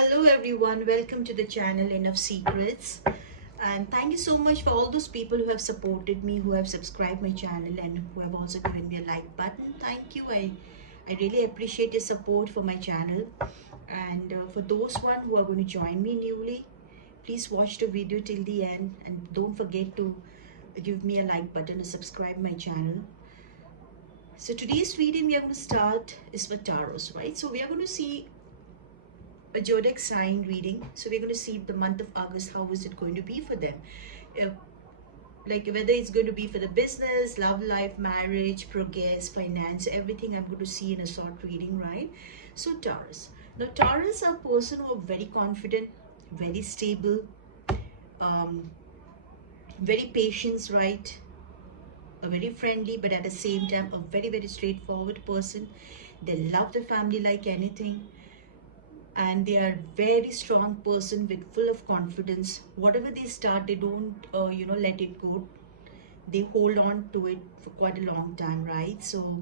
Hello everyone, welcome to the channel Enough Secrets, and thank you so much for all those people who have supported me, who have subscribed my channel, and who have also given me a like button. Thank you. I really appreciate your support for my channel. And for those one who are going to join me newly, please watch the video till the end and don't forget to give me a like button to subscribe my channel. So today's reading we are going to start is for tarots, right? So we are going to see a zodiac sign reading. So we're going to see the month of August, how is it going to be for them? Uh, like whether it's going to be for the business, love life, marriage, progress, finance, everything I'm going to see in a short reading, right? So Taurus. Now Taurus are a person who are very confident, very stable, um, very patient, right? A very friendly, but at the same time, a very straightforward person. They love the family like anything, and they are very strong person with full of confidence. Whatever they start, they don't let it go. They hold on to it for quite a long time, right? So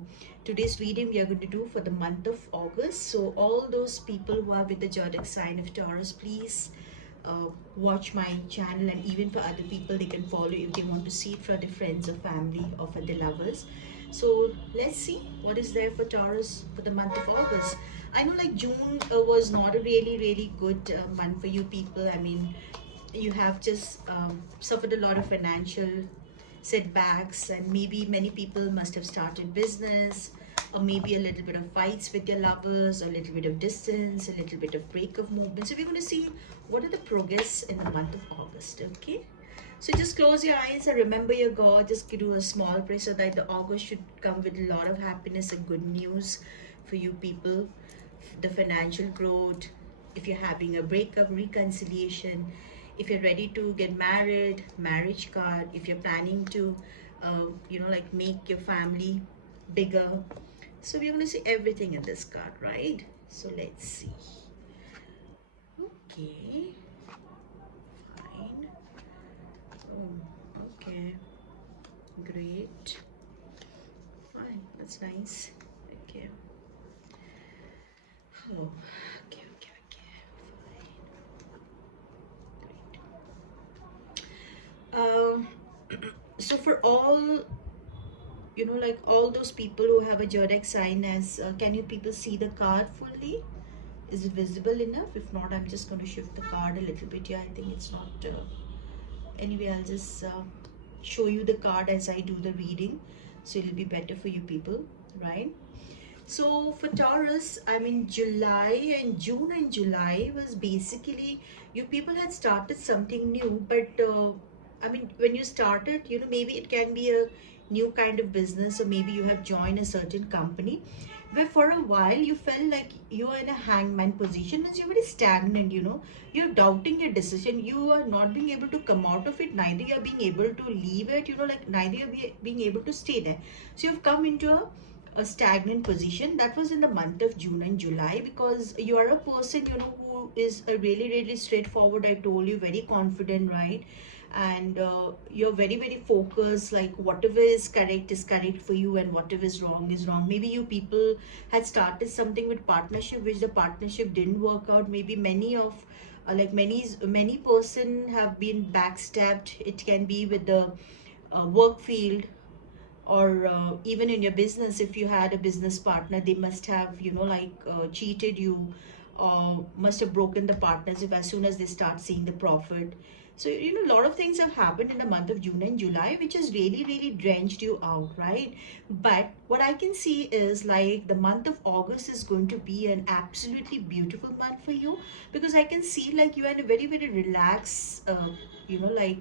today's reading we are going to do for the month of August. So all those people who are with the zodiac sign of Taurus, please watch my channel, and even for other people they can follow if they want to see it for their friends or family or for their lovers. So let's see what is there for Taurus for the month of August. I know like June was not a really good month for you people. I mean, you have just suffered a lot of financial setbacks, and maybe many people must have started business, or maybe a little bit of fights with your lovers, a little bit of distance, a little bit of break of movement. So we're going to see what are the progress in the month of August. Okay, so just close your eyes and remember your God. Just do a small prayer so that the August should come with a lot of happiness and good news for you people. The financial growth, if you're having a breakup, reconciliation, if you're ready to get married, marriage card, if you're planning to like make your family bigger. So we're going to see everything in this card, right? So let's see. Okay, fine. Oh, okay, great, fine, that's nice. Okay. Oh, okay, fine, great. So for all, like all those people who have a zodiac sign as, can you people see the card fully? Is it visible enough? If not, I'm just going to shift the card a little bit. Yeah, I think it's not. Anyway, I'll just show you the card as I do the reading, so it'll be better for you people, right? So for Taurus, I mean, July and June and July was basically, you people had started something new, but I mean, when you started, maybe it can be a new kind of business, or maybe you have joined a certain company where for a while you felt like you are in a hangman position, means you're very stagnant, you're doubting your decision, you are not being able to come out of it, neither you're being able to leave it, like neither you're being able to stay there. So you've come into a stagnant position. That was in the month of June and July, because you are a person, who is a really straightforward. I told you, very confident, right? And you're very focused, like whatever is correct for you, and whatever is wrong. Maybe you people had started something with partnership, which the partnership didn't work out. Maybe many of many person have been backstabbed. It can be with the work field, or even in your business. If you had a business partner, they must have cheated you, or must have broken the partnership as soon as they start seeing the profit. So a lot of things have happened in the month of June and July, which has really drenched you out, right? But what I can see is like the month of August is going to be an absolutely beautiful month for you, because I can see like you are in a very relaxed like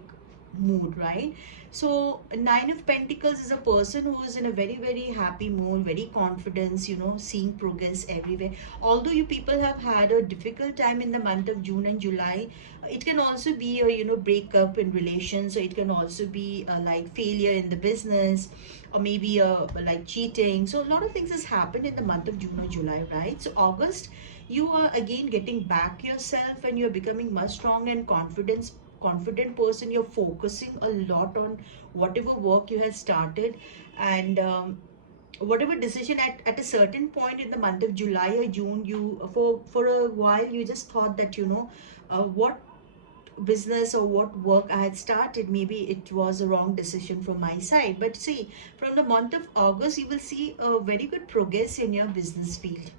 mood, right? So Nine of Pentacles is a person who is in a very happy mood, very confidence, seeing progress everywhere. Although you people have had a difficult time in the month of June and July, it can also be a breakup in relations. So it can also be like failure in the business, or maybe like cheating. So a lot of things has happened in the month of June or July, right? So August, you are again getting back yourself, and you're becoming much stronger and confident person. You're focusing a lot on whatever work you have started, and whatever decision at a certain point in the month of July or June, you for a while you just thought that, what business or what work I had started, maybe it was a wrong decision from my side. But see, from the month of August, you will see a very good progress in your business field,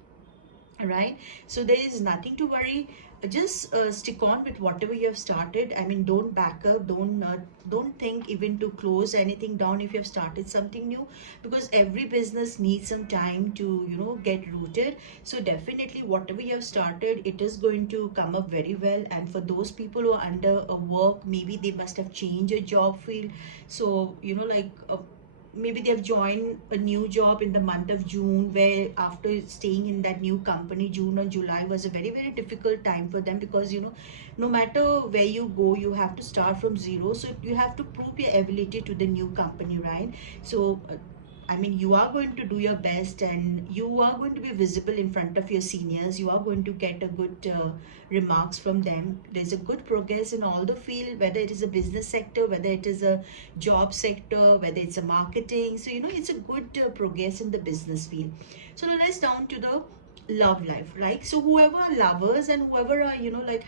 right? So there is nothing to worry. Just stick on with whatever you have started. I mean, don't back up, don't think even to close anything down if you have started something new, because every business needs some time to, get rooted. So definitely whatever you have started, it is going to come up very well. And for those people who are under a work, maybe they must have changed a job field. So, maybe they've joined a new job in the month of June, where after staying in that new company, June or July was a very, very difficult time for them, because, no matter where you go, you have to start from zero. So you have to prove your ability to the new company, right? So, I mean, you are going to do your best, and you are going to be visible in front of your seniors. You are going to get a good remarks from them. There's a good progress in all the field, whether it is a business sector, whether it is a job sector, whether it's a marketing. So, it's a good progress in the business field. So now let's down to the love life, right? So whoever are lovers and whoever are,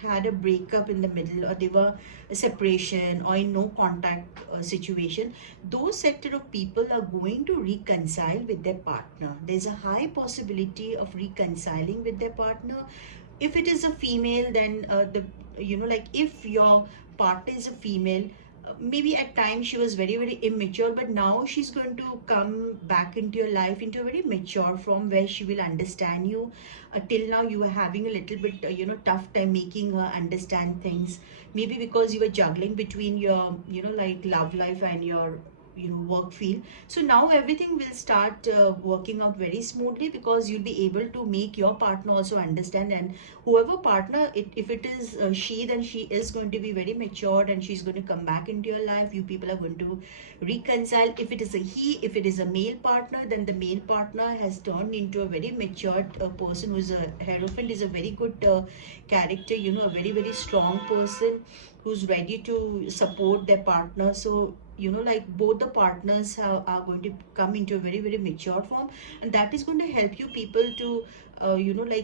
had a breakup in the middle, or they were a separation or in no contact situation, those sector of people are going to reconcile with their partner. There's a high possibility of reconciling with their partner. If it is a female, then if your partner is a female, maybe at times she was very, very immature, but now she's going to come back into your life into a very mature form, where she will understand you. Till now you were having a little bit tough time making her understand things, maybe because you were juggling between your love life and your work field. So now everything will start working out very smoothly, because you'll be able to make your partner also understand. And whoever partner if it is she, then she is going to be very matured, and she's going to come back into your life. You people are going to reconcile. If it is a he, if it is a male partner, then the male partner has turned into a very matured person, who's a hierophant, is a very good character, a very, very strong person, who's ready to support their partner. So both the partners are going to come into a very, very mature form, and that is going to help you people to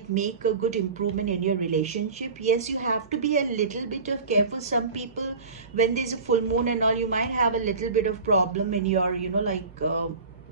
make a good improvement in your relationship. Yes, you have to be a little bit of careful. Some people, when there's a full moon and all, you might have a little bit of problem in your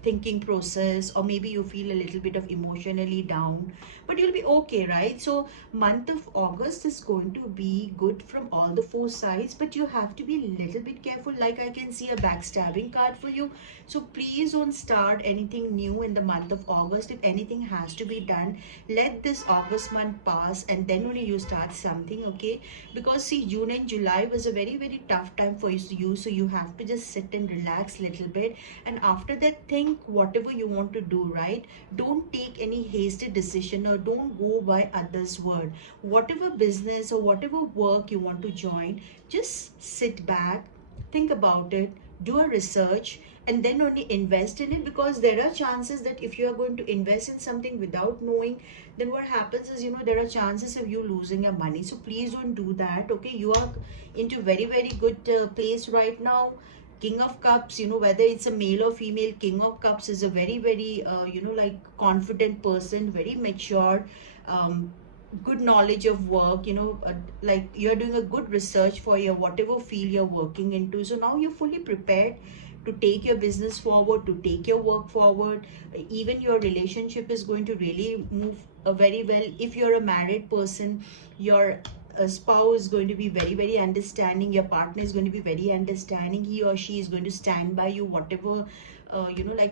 thinking process, or maybe you feel a little bit of emotionally down, but you'll be okay, right? So month of August is going to be good from all the four sides, but you have to be a little bit careful. Like, I can see a backstabbing card for you, so please don't start anything new in the month of August. If anything has to be done, let this August month pass, and then only you start something, okay? Because see, June and July was a very, very tough time for you, so you have to just sit and relax a little bit, and after that, think whatever you want to do, right? Don't take any hasty decision, or don't go by others' word. Whatever business or whatever work you want to join, just sit back, think about it, do a research, and then only invest in it. Because there are chances that if you are going to invest in something without knowing, then what happens is, there are chances of you losing your money. So please don't do that, okay? You are into very, very good place right now. King of Cups, whether it's a male or female, King of Cups is a very, very confident person, very mature, um, good knowledge of work, like you're doing a good research for your whatever field you're working into. So now you're fully prepared to take your business forward, to take your work forward. Even your relationship is going to really move very well. If you're a married person, your spouse is going to be very, very understanding. Your partner is going to be very understanding. He or she is going to stand by you, whatever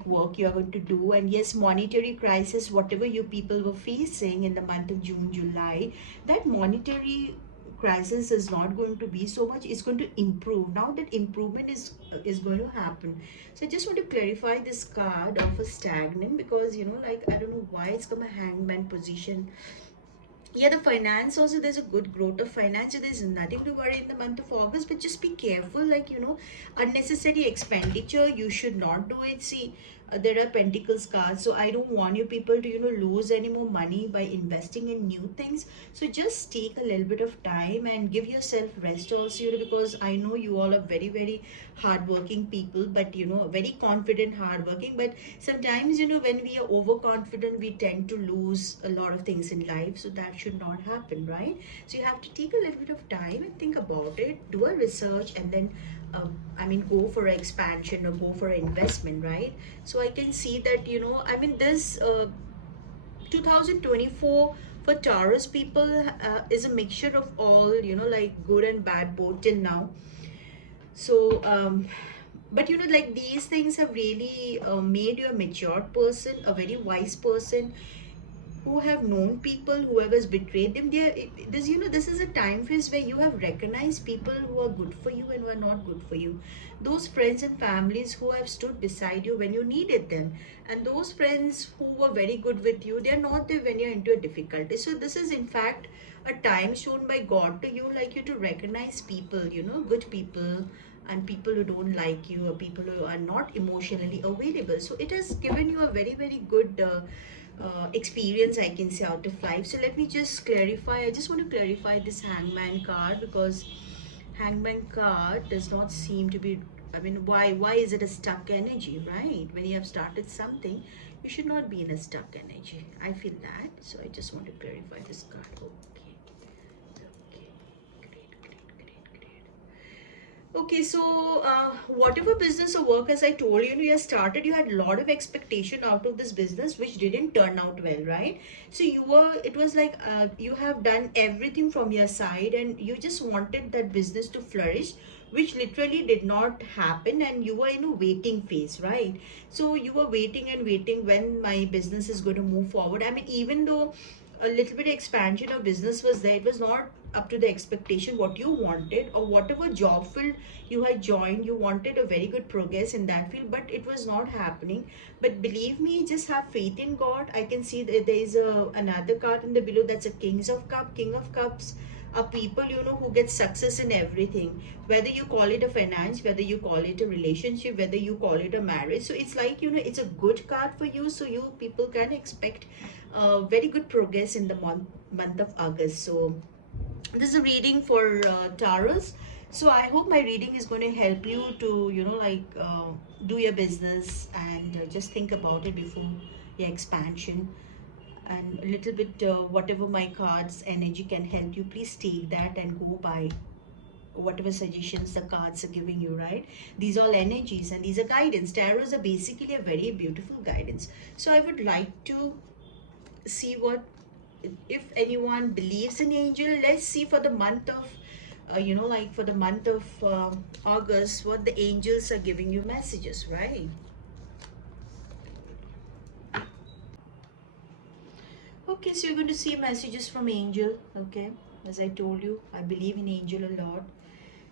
work you are going to do. And yes, monetary crisis, whatever you people were facing in the month of June, July, that monetary crisis is not going to be so much. It's going to improve. Now that improvement is going to happen. So I just want to clarify this card of a stagnant, because I don't know why it's come a hangman position. Yeah, the finance also, there's a good growth of finance, so there's nothing to worry in the month of August. But just be careful, unnecessary expenditure, you should not do it. See, there are pentacles cards, so I don't want you people to lose any more money by investing in new things. So just take a little bit of time and give yourself rest also, because I know you all are very very hardworking people, but very confident, hardworking, but sometimes when we are overconfident, we tend to lose a lot of things in life. So that should not happen, right? So you have to take a little bit of time and think about it, do a research, and then go for an expansion or go for an investment, right? So I can see that this 2024 for Taurus people is a mixture of all, like good and bad both till now. So but like these things have really made you a mature person, a very wise person, who have known people, whoever's betrayed them. This is a time phase where you have recognized people who are good for you and who are not good for you. Those friends and families who have stood beside you when you needed them, and those friends who were very good with you, they're not there when you're into a difficulty. So this is in fact a time shown by God to you, like you to recognize people, good people, and people who don't like you, or people who are not emotionally available. So it has given you a very very good experience, I can say, out of life. So let me just clarify. I just want to clarify this hangman card, because hangman card does not seem to be, why is it a stuck energy, right? When you have started something, you should not be in a stuck energy. I feel that. So I just want to clarify this card. Okay. Okay. Great, great, great, great. Okay, so whatever business or work, as I told you, you started, you had a lot of expectation out of this business, which didn't turn out well, right? So it was like you have done everything from your side, and you just wanted that business to flourish, which literally did not happen, and you were in a waiting phase, right? So you were waiting and waiting when my business is going to move forward. Even though a little bit expansion of business was there, it was not up to the expectation what you wanted, or whatever job field you had joined, you wanted a very good progress in that field, but it was not happening. But believe me, just have faith in God. I can see that there is another card in the below, that's a king of cups, are people who get success in everything, whether you call it a finance, whether you call it a relationship, whether you call it a marriage. So it's like it's a good card for you, so you people can expect very good progress in the month of August. So this is a reading for Taurus. So I hope my reading is going to help you to do your business, and just think about it before your expansion, and a little bit whatever my cards energy can help you, please take that and go by whatever suggestions the cards are giving you, right? These are all energies, and these are guidance. Tarots are basically a very beautiful guidance. So I would like to see what, if anyone believes in angel. Let's see for the month of for the month of August, what the angels are giving you messages, right? Okay, so you're going to see messages from angel. Okay, as I told you, I believe in angel a lot.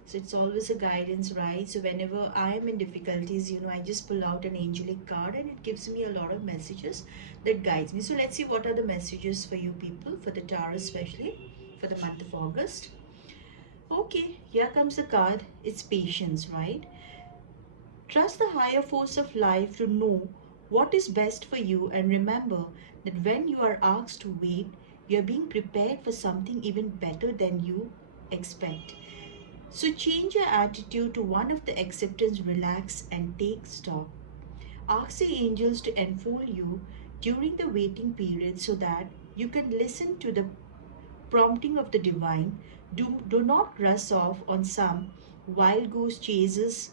So it's always a guidance, right? So whenever I am in difficulties, I just pull out an angelic card, and it gives me a lot of messages that guides me. So let's see what are the messages for you people, for the Taurus especially, for the month of August. Okay, here comes the card. It's patience, right? Trust the higher force of life to know what is best for you, and remember that when you are asked to wait, you are being prepared for something even better than you expect. So change your attitude to one of the acceptance, relax, and take stock. Ask the angels to enfold you during the waiting period so that you can listen to the prompting of the divine. Do not rush off on some wild goose chases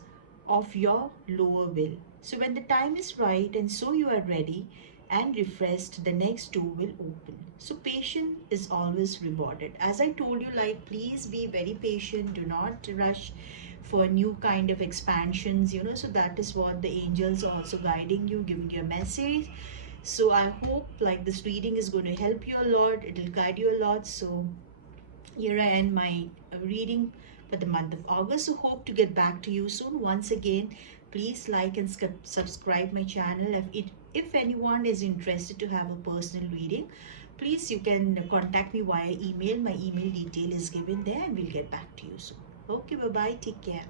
of your lower will. So when the time is right and so you are ready and refreshed, the next door will open. So patience is always rewarded. As I told you, like, please be very patient. Do not rush for new kind of expansions, so that is what the angels are also guiding you, giving you a message. So I hope like this reading is going to help you a lot, it will guide you a lot. So here I end my reading for the month of August. So hope to get back to you soon. Once again, please like and subscribe my channel. If anyone is interested to have a personal reading, please you can contact me via email. My email detail is given there, and we'll get back to you soon. Okay, bye bye, take care.